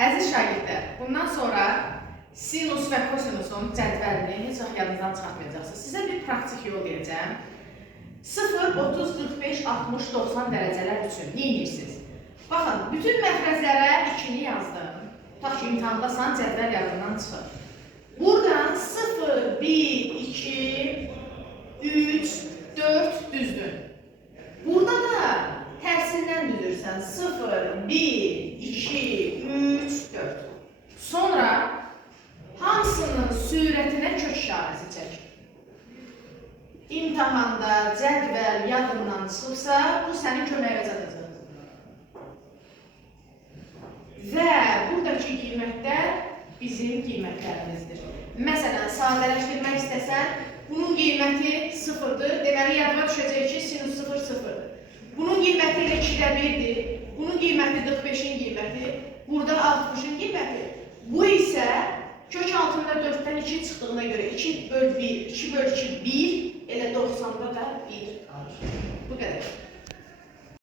Əziz şagirdlər, bundan sonra sinus və kosinusun cədvəlini heç vaxt yadınızdan çıxartmayacaqsınız. Sizə bir praktik yol verəcəm. 0, 30, 45, 60, 90 dərəcələr üçün neyinirsiniz? Baxın, bütün məxrəzlərə 2-ni yazdım. Tutaq ki, imtahandasan, cədvəl yadından çıxır. Buradan 0, 1, 2, 3, 4 düzdür. Burada da tərsindən düzürsən. 0, 1, 2, 3, 4. Sonra hamısının sürətinə kök işarəsi çək. İmtahanda cədvəl yadından çıxırsa, bu sənin köməyinə çatacaq. Və buradakı qiymətlər bizim qiymətlərimizdir. Məsələn, sadələşdirmək istəsən, bunun qiyməti 0-dır. Deməli, yadıma düşəcək ki, sinus 0, 0-dır. Bunun qiyməti ilə 2-də 1-dir. Bunun qiyməti 45-in qiyməti. Burada 60-ın qiyməti. Bu isə kök altında 4-dən 2 çıxdığına görə 2 böl 1, 2 böl 2, 1, elə 90-da da 1 qalır. Bu qədər.